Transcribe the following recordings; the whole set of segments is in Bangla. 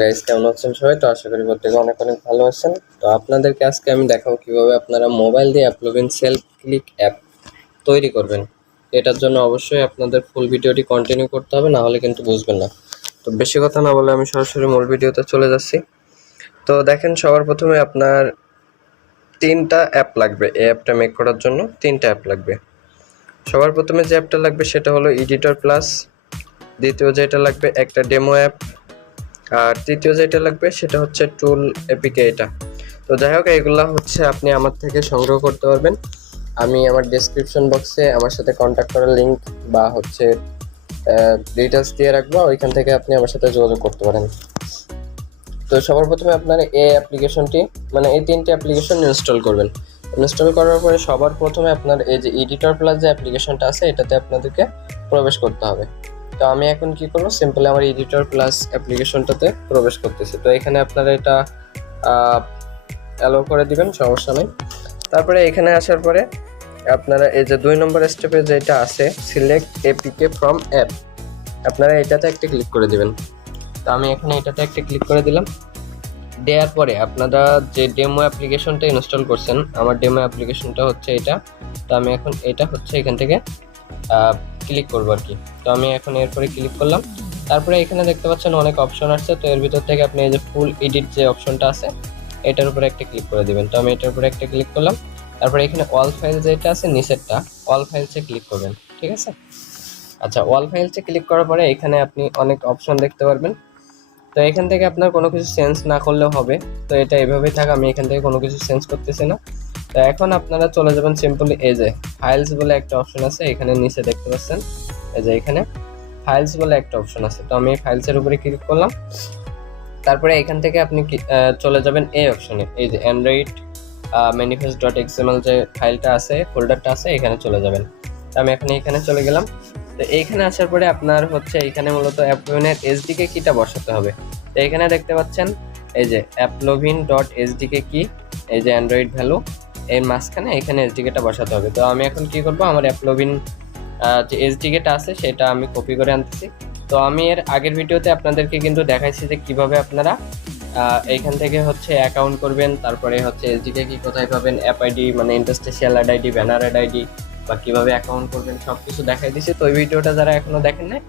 গাইস, কেমন আছেন সবাই? তো আশা করি প্রত্যেকে অনেক অনেক ভালো আছেন। তো আপনাদেরকে আজকে আমি দেখাবো কিভাবে আপনারা মোবাইল দিয়ে অ্যাপলোভিন সেলফ ক্লিক অ্যাপ তৈরি করবেন। এটার জন্য অবশ্যই আপনাদের ফুল ভিডিওটি কন্টিনিউ করতে হবে, না হলে কিন্তু বুঝবেন না। তো বেশি কথা না বলে আমি সরাসরি মূল ভিডিওতে চলে যাচ্ছি। তো দেখেন, সবার প্রথমে আপনার তিনটা অ্যাপ লাগবে। এই অ্যাপটা মেক করার জন্য তিনটা অ্যাপ লাগবে। সবার প্রথমে যে অ্যাপটা লাগবে সেটা হলো এডিটর প্লাস, দ্বিতীয় যেটা লাগবে একটা ডেমো অ্যাপ, আর তৃতীয় যেটা লাগবে সেটা হচ্ছে টুল এপিকে। এটা তো যাই হোক, এগুলা হচ্ছে আপনি আমার থেকে সংগ্রহ করতে পারবেন। আমি আমার ডেসক্রিপশন বক্সে আমার সাথে কন্ট্যাক্ট করার লিঙ্ক বা হচ্ছে ডিটেলস দিয়ে রাখবো, ওইখান থেকে আপনি আমার সাথে যোগাযোগ করতে পারেন। তো সবার প্রথমে আপনার এই অ্যাপ্লিকেশনটি মানে এই তিনটি অ্যাপ্লিকেশন ইনস্টল করবেন। ইনস্টল করার পরে সবার প্রথমে আপনার এই যে এডিটর প্লাস যে অ্যাপ্লিকেশনটা আছে এটাতে আপনাদেরকে প্রবেশ করতে হবে। তো আমি এখন কি করব, সিম্পলি আমার এডিটর প্লাস অ্যাপ্লিকেশনটাতে প্রবেশ করতেছি। তো এখানে আপনারা এটা অ্যালো করে দিবেন, সমস্যা নেই। তারপরে এখানে আসার পরে আপনারা এই যে 2 নম্বর স্টেপে যেটা আছে সিলেক্ট এপিকে ফ্রম অ্যাপ, আপনারা এটাতে একটা ক্লিক করে দিবেন। তো আমি এখানে এটাতে একটা ক্লিক করে দিলাম। দেওয়ার পরে আপনারা যে ডেমো অ্যাপ্লিকেশনটা ইনস্টল করছেন, আমার ডেমো অ্যাপ্লিকেশনটা হচ্ছে এটা। তো আমি এখন এটা হচ্ছে এখান থেকে ক্লিক করবো আর কি। তো আমি এখন এরপরে ক্লিক করলাম। তারপরে এখানে দেখতে পাচ্ছেন অনেক অপশন আসছে। তো এর ভিতর থেকে আপনি এই যে ফুল এডিট যে অপশনটা আছে এটার উপরে একটা ক্লিক করে দিবেন। তো আমি এটার উপরে একটা ক্লিক করলাম। তারপরে এখানে অল ফাইল যেটা আছে নিচেরটা, অল ফাইলসে ক্লিক করবেন, ঠিক আছে? আচ্ছা, অল ফাইলসে ক্লিক করার পরে এখানে আপনি অনেক অপশন দেখতে পারবেন। তো এখান থেকে আপনার কোনো কিছু চেঞ্জ না করলেও হবে। তো এটা এভাবেই থাক, আমি এখান থেকে কোনো কিছু চেঞ্জ করতেছি না। তো এখন আপনারা চলে যাবেন সিম্পলি এই যে ফাইলস বলে একটা অপশন আছে, এখানে নিচে দেখতে পাচ্ছেন এই যে এখানে ফাইলস বলে একটা অপশন আছে। তো আমি ফাইলসের উপরে ক্লিক করলাম। তারপরে এখান থেকে আপনি চলে যাবেন এই অপশনে, এই যে অ্যান্ড্রয়েড manifest.xml যে ফাইলটা আছে, ফোল্ডারটা আছে, এখানে চলে যাবেন। তো আমি এখন এখানে চলে গেলাম। তো এইখানে আসার পরে আপনার হচ্ছে এখানে মূলত অ্যাপলোভিনের এসডিকে কিটা বসাতে হবে। তো এখানে দেখতে পাচ্ছেন এই যে applovin.sdk কি, এই যে অ্যান্ড্রয়েড ভ্যালু, এর মাঝখানে এখানে এসডিকেটা বসাতে হবে। তো আমি এখন কি করব, আমার অ্যাপলোভিন যে এসডিকেটা আছে সেটা আমি কপি করে আনতেছি। তো আমি এর আগের ভিডিওতে আপনাদেরকে কিন্তু দেখাইছি যে কিভাবে আপনারা এইখান থেকে হচ্ছে অ্যাকাউন্ট করবেন, তারপরে হচ্ছে এসডিকে কি কোথায় পাবেন, অ্যাপ আইডি মানে interstitial ad ID, banner ad ID, বা কিভাবে অ্যাকাউন্ট করবেন সব কিছু দেখাই দিছি। তো ওই ভিডিওটা যারা এখনো দেখেন নাই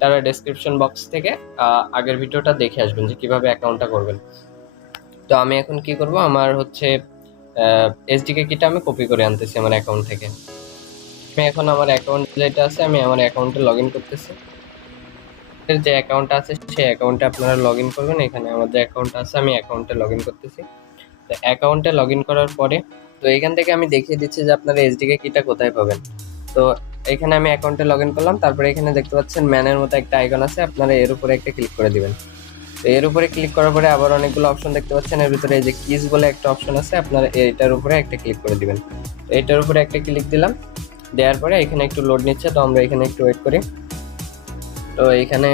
তারা ডেসক্রিপশন বক্স থেকে আগের ভিডিওটা দেখে আসবেন যে কিভাবে অ্যাকাউন্টটা করবেন। তো আমি এখন কি করব, আমার হচ্ছে এসডিকে কিটা আমি কপি করে আনতেছি আমার অ্যাকাউন্ট থেকে। আমি এখন আমার অ্যাকাউন্ট যেটা আছে আমি আমার অ্যাকাউন্টে লগ ইন করতেছি। যে অ্যাকাউন্টটা আছে সেই অ্যাকাউন্টে আপনারা লগ ইন করবেন। এখানে আমাদের অ্যাকাউন্ট আছে, আমি অ্যাকাউন্টে লগ ইন করতেছি। তো অ্যাকাউন্টে লগ ইন করার পরে তো এখান থেকে আমি দেখিয়ে দিচ্ছি যে আপনারা এসডিকে কিটা কোথায় পাবেন। তো এখানে আমি অ্যাকাউন্টে লগ ইন করলাম। তারপরে এখানে দেখতে পাচ্ছেন ম্যানের মতো একটা আইকন আছে, আপনারা এর উপরে একটা ক্লিক করে দিবেন। তো এর উপরে ক্লিক করার পরে আবার অনেকগুলো অপশন দেখতে পাচ্ছেন, এর ভিতরে এই যে কিজ বলে একটা অপশন আছে, আপনারা এইটার উপরে একটা ক্লিক করে দিবেন। তো এইটার উপরে একটা ক্লিক দিলাম। দেওয়ার পরে এখানে একটু লোড নিচ্ছে, তো আমরা এখানে একটু ওয়েট করি। তো এখানে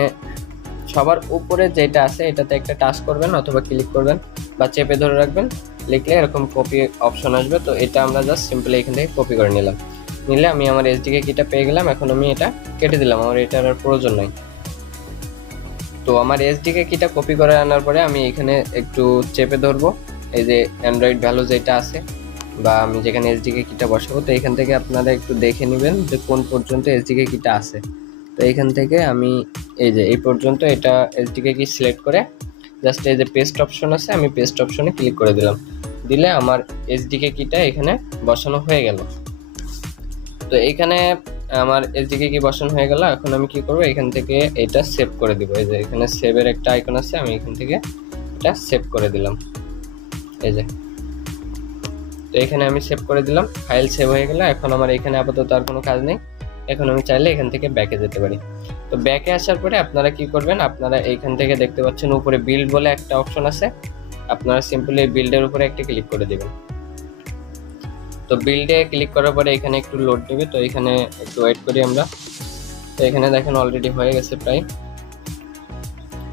সবার উপরে যেটা আছে এটাতে একটা টাচ করবেন অথবা ক্লিক করবেন বা চেপে ধরে রাখবেন, লিখলে এরকম কপি অপশন আসবে। তো এটা আমরা জাস্ট সিম্পলি এখান থেকে কপি করে নিলে আমি আমার এসডিকে কিটা পেয়ে গেলাম। এখন আমি এটা কেটে দিলাম, আমার এটার আর প্রয়োজন নাই। তো আমার এসডিকে কিটা কপি করে আনার পরে আমি এখানে একটু চেপে ধরবো এই যে অ্যান্ড্রয়েড ভ্যালু যেটা আছে বা আমি যেখানে এসডিকে কিটা বসাবো। তো এখান থেকে আপনারা একটু দেখে নেবেন যে কোন পর্যন্ত এসডিকে কিটা আছে। তো এখান থেকে আমি এই যে এই পর্যন্ত এটা এসডিকে কি সিলেক্ট করে জাস্ট এই যে পেস্ট অপশন আছে, আমি পেস্ট অপশনে ক্লিক করে দিলে আমার এসডিকে কিটা এখানে বসানো হয়ে গেল। তো এখানে আমার এসডিকে কি বসানো হয়ে গেল। এখন আমি কি করব, এখান থেকে এটা সেভ করে দিব। এই যে এখানে সেভের একটা আইকন আছে, আমি এখান থেকে এটা সেভ করে দিলাম এই যে। তো এখানে আমি সেভ করে দিলাম, ফাইল সেভ হয়ে গেল। এখন আমার এখানে আপাতত আর কোনো কাজ নেই। এখন আমি চাইলে এখান থেকে ব্যাকে যেতে পারি। তো ব্যাকে আসার পরে আপনারা কি করবেন, আপনারা এইখান থেকে দেখতে পাচ্ছেন উপরে বিল্ড বলে একটা অপশন আছে, আপনারা সিম্পলি বিল্ডের উপরে একটা ক্লিক করে দেবেন। তো বিল্ডে ক্লিক করার পরে এখানে একটু লোড নেবে, তো এখানে একটু ওয়েট করি আমরা। তো এখানে দেখেন অলরেডি হয়ে গেছে প্রায়,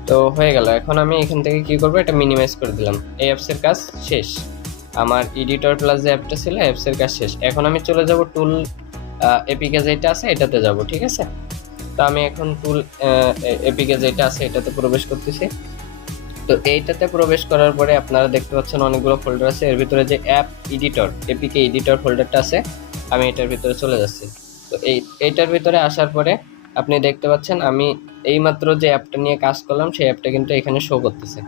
তো হয়ে গেল। এখন আমি এখান থেকে কি করব, এটা মিনিমাইজ করে দিলাম। এই অ্যাপসের কাজ শেষ, আমার এডিটর প্লাস যে অ্যাপটা ছিল অ্যাপসের কাজ শেষ। এখন আমি চলে যাব টুল এপিকে যেটা আছে এটাতে যাব, ঠিক আছে? তো আমি এখন টুল এপিকে যেটা আছে এটাতে প্রবেশ করতেছি। তো এইটাতে প্রবেশ করার পরে আপনারা দেখতে পাচ্ছেন অনেকগুলো ফোল্ডার আছে। এর ভিতরে যে অ্যাপ এডিটর, এপিকে এডিটর ফোল্ডারটা আছে, আমি এটার ভিতরে চলে যাচ্ছি। তো এইটার ভিতরে আসার পরে আপনি দেখতে পাচ্ছেন আমি এইমাত্র যে অ্যাপটা নিয়ে কাজ করলাম সেই অ্যাপটা কিন্তু এখানে শো করতেছে।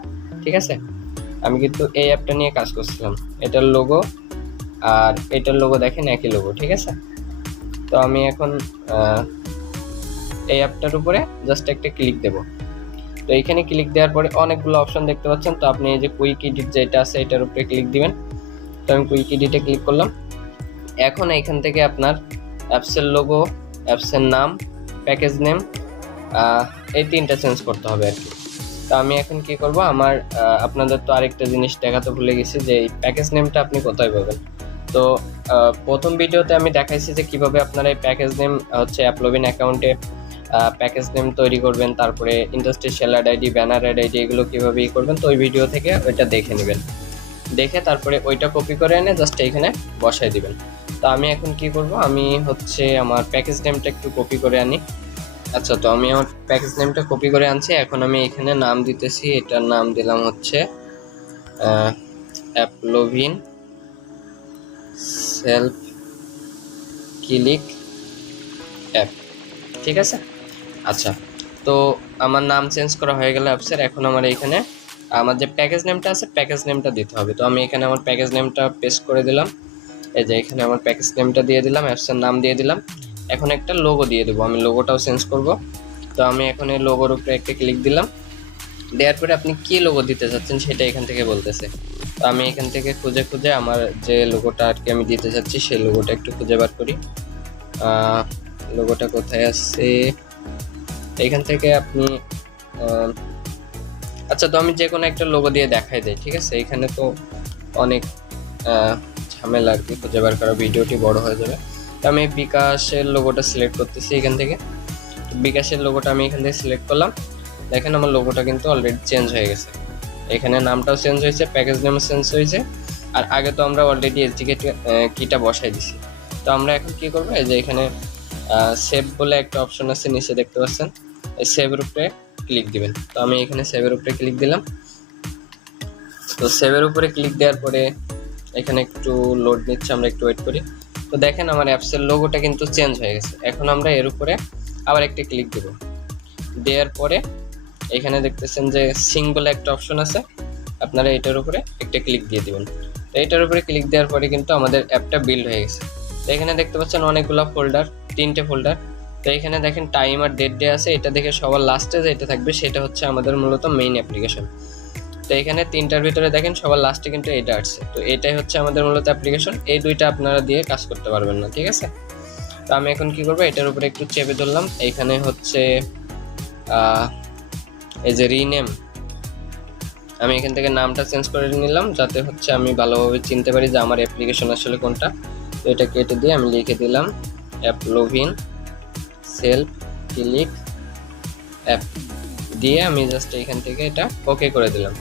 ঠিক আছে, আমি কিন্তু এই অ্যাপটা নিয়ে কাজ করছিলাম। এটার লোগো আর এটার লোগো দেখেন একই লোগো। ঠিক আছে, তো আমি এখন এই অ্যাপটার উপরে জাস্ট একটা ক্লিক দেব। তো এইখানে ক্লিক দেওয়ার পরে অনেকগুলো অপশন দেখতে পাচ্ছেন। তো আপনি এই যে কুইক এডিট যেটা আছে এটার উপরে ক্লিক দিবেন। তো আমি কুইক এডিটে ক্লিক করলাম। এখন এইখান থেকে আপনার অ্যাপসের লোগো, অ্যাপসের নাম, প্যাকেজ নেম, এই তিনটা চেঞ্জ করতে হবে আর কি। তো আমি এখন কি করব, আমার আপনাদের তো আরেকটা জিনিস দেখাতে ভুলে গেছি যে এই প্যাকেজ নেমটা আপনি কোথায় পাবেন। তো প্রথম ভিডিওতে আমি দেখাইছি যে কিভাবে আপনারা এই প্যাকেজ নেম হচ্ছে অ্যাপলোভিন অ্যাকাউন্টে প্যাকেজ নেম তৈরি করবেন, তারপরে industrial ad ID, banner ad ID, এগুলো কীভাবে করবেন। তো ওই ভিডিও থেকে ওইটা দেখে নেবেন, দেখে তারপরে ওইটা কপি করে এনে জাস্ট এইখানে বসাই দিবেন। তো আমি এখন কি করব, আমি হচ্ছে আমার প্যাকেজ নেমটা একটু কপি করে আনি। আচ্ছা, তো আমি আমার প্যাকেজ নেমটা কপি করে আনছি। এখন আমি এখানে নাম দিতেছি, এটার নাম দিলাম হচ্ছে অ্যাপলোভিন সেলফ ক্লিক অ্যাপ। ঠিক আছে, আচ্ছা, তো আমার নাম চেঞ্জ করা হয়ে গেল অ্যাপসের। এখন আমার এইখানে আমার যে প্যাকেজ নেমটা আছে প্যাকেজ নেমটা দিতে হবে। তো আমি এখানে আমার প্যাকেজ নেমটা পেস্ট করে দিলাম। এই যে এখানে আমার প্যাকেজ নেমটা দিয়ে দিলাম, অ্যাপসের নাম দিয়ে দিলাম। এখন একটা লোগো দিয়ে দেবো, আমি লোগোটাও চেঞ্জ করব। তো আমি এখন এই লোগোর উপরে একটা ক্লিক দিলাম। দেওয়ার পরে আপনি কি লোগো দিতে চাচ্ছেন সেটা এখান থেকে বলতেছে। তো আমি এখান থেকে খুঁজে খুঁজে আমার যে লোগোটা আর কি আমি দিতে চাচ্ছি সেই লোগোটা একটু খুঁজে বার করি। লোগোটা কোথায় আছে, এখান থেকে আপনি আচ্ছা, তো আমি যে কোনো একটা লোগো দিয়ে দেখাই দেই। ঠিক আছে, এখানে তো অনেক ঝামেলা আর কি খুঁজে বার করা, ভিডিওটি বড় হয়ে যাবে। তো আমি বিকাশের লোগোটা সিলেক্ট করতেছি এখান থেকে। বিকাশের লোগোটা আমি এখান থেকে সিলেক্ট করলাম। দেখেন আমার লোগোটা কিন্তু অলরেডি চেঞ্জ হয়ে গেছে, এখানে নামটাও চেঞ্জ হয়েছে, প্যাকেজ নেমও চেঞ্জ হয়েছে, আর আগে তো আমরা অলরেডি এসডিকে কিটা বসাই দিছি। তো আমরা এখন কি করবো, এই যে এখানে সেভ বলে একটা অপশন আছে নিচে দেখতে পাচ্ছেন, এই সেভের উপরে ক্লিক দিবেন। তো আমি এখানে সেভের উপরে ক্লিক দিলাম। তো সেভের উপরে ক্লিক দেওয়ার পরে এখানে একটু লোড নিচ্ছে, আমরা একটু ওয়েট করি। তো দেখেন আমার অ্যাপসের লোগোটা কিন্তু চেঞ্জ হয়ে গেছে। এখন আমরা এর উপরে আবার একটা ক্লিক দেব। দেওয়ার পরে এখানে দেখতেছেন যে সিঙ্গল একটা অপশন আছে, আপনারা এটার উপরে একটা ক্লিক দিয়ে দিবেন। তো এটার উপরে ক্লিক দেওয়ার পরে কিন্তু আমাদের অ্যাপটা বিল্ড হয়ে গেছে। তো এখানে দেখতে পাচ্ছেন অনেকগুলো ফোল্ডার, 3টে ফোল্ডার। তো এখানে দেখেন টাইম আর ডেট ডে আছে, এটা দেখে সবার লাস্টে যেটা থাকবে সেটা হচ্ছে আমাদের মূলত মেইন অ্যাপ্লিকেশন। তো এখানে 3টার ভিতরে দেখেন সবার লাস্টে কিন্তু এটা আসছে। তো এটাই হচ্ছে আমাদের মূলত অ্যাপ্লিকেশন। এই দুইটা আপনারা দিয়ে কাজ করতে পারবেন না। ঠিক আছে, তো আমি এখন কি করবো, এটার উপরে একটু চেপে ধরলাম। এইখানে হচ্ছে এই যে রিনেম, আমি এখান থেকে নামটা চেঞ্জ করে নিলাম যাতে হচ্ছে আমি ভালোভাবে চিনতে পারি যে আমার অ্যাপ্লিকেশন আসলে কোনটা। তো এটা কেটে দিয়ে আমি লিখে দিলাম অ্যাপলোভিন সেলফ ক্লিক অ্যাপ দিয়ে আমি জাস্ট এখান থেকে এটা ওকে করে দিলাম।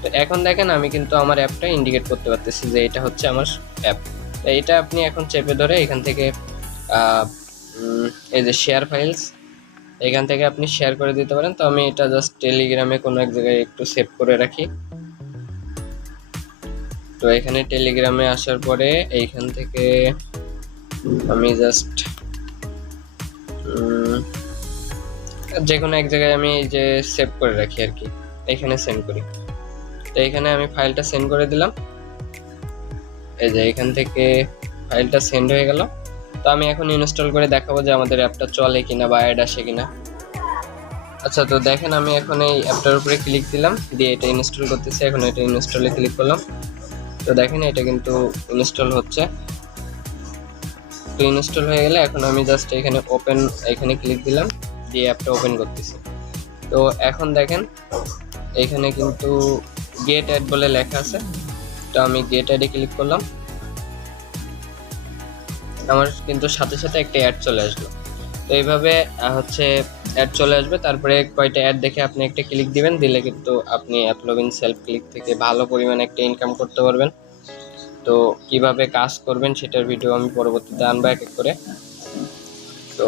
তো এখন দেখেন আমি কিন্তু আমার অ্যাপটা ইন্ডিকেট করতে পারতেছি যে এটা হচ্ছে আমার অ্যাপ। তো এটা আপনি এখন চেপে ধরে এখান থেকে এই যে শেয়ার ফাইলস, এখান থেকে আপনি শেয়ার করে দিতে পারেন। তো আমি এটা জাস্ট টেলিগ্রামে কোনো এক জায়গায় একটু সেভ করে রাখি। তো এখানে টেলিগ্রামে আসার পরে এইখান থেকে আমি জাস্ট যে কোনো এক জায়গায় আমি এই যে সেভ করে রাখি আর কি, এখানে সেন্ড করি। তো এখানে আমি ফাইলটা সেন্ড করে দিলাম। এই যে এখান থেকে ফাইলটা সেন্ড হয়ে গেল। তো আমি এখন ইনস্টল করে দেখাবো যে আমাদের অ্যাপটা চলে কিনা বা অ্যাড আসে কিনা। আচ্ছা, তো দেখেন আমি এখন এই অ্যাপটার উপরে ক্লিক দিলাম, দিয়ে এটা ইনস্টল করতেছি। এখন এটা ইনস্টলে ক্লিক করলাম। তো দেখেন এটা কিন্তু ইনস্টল হচ্ছে। তো ইনস্টল হয়ে গেলে এখন আমি জাস্ট এখানে ওপেন, এখানে ক্লিক দিলাম, দিয়ে অ্যাপটা ওপেন করতেছি। তো এখন দেখেন এখানে কিন্তু গেট অ্যাড বলে লেখা আছে। তো আমি গেট অ্যাডে ক্লিক করলাম, আমার কিন্তু সাথে সাথে একটা অ্যাড চলে আসলো। তো এইভাবে হচ্ছে অ্যাড চলে আসবে। তারপরে কয়টা অ্যাড দেখে আপনি একটা ক্লিক দিবেন, দিলে কিন্তু আপনি অ্যাপলোভিন সেলফ ক্লিক থেকে ভালো পরিমাণে একটা ইনকাম করতে পারবেন। তো কিভাবে কাজ করবেন সেটার ভিডিও আমি পরবর্তীতে আনবো এক এক করে। তো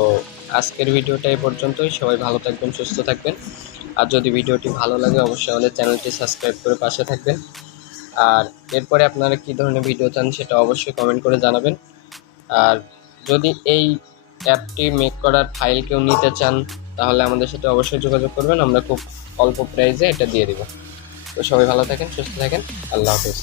আজকের ভিডিওটা এই পর্যন্তই। সবাই ভালো থাকবেন, সুস্থ থাকবেন। আর যদি ভিডিওটি ভালো লাগে অবশ্যই আমাদের চ্যানেলটি সাবস্ক্রাইব করে পাশে থাকবেন। আর এরপরে আপনারা কী ধরনের ভিডিও চান সেটা অবশ্যই কমেন্ট করে জানাবেন। আর যদি এই অ্যাপটি মেক করার ফাইল কেউ নিতে চান তাহলে আমাদের সাথে অবশ্যই যোগাযোগ করবেন, আমরা খুব অল্প প্রাইসে এটা দিয়ে দেব। তো সবাই ভালো থাকেন, সুস্থ থাকেন, আল্লাহ হাফেজ।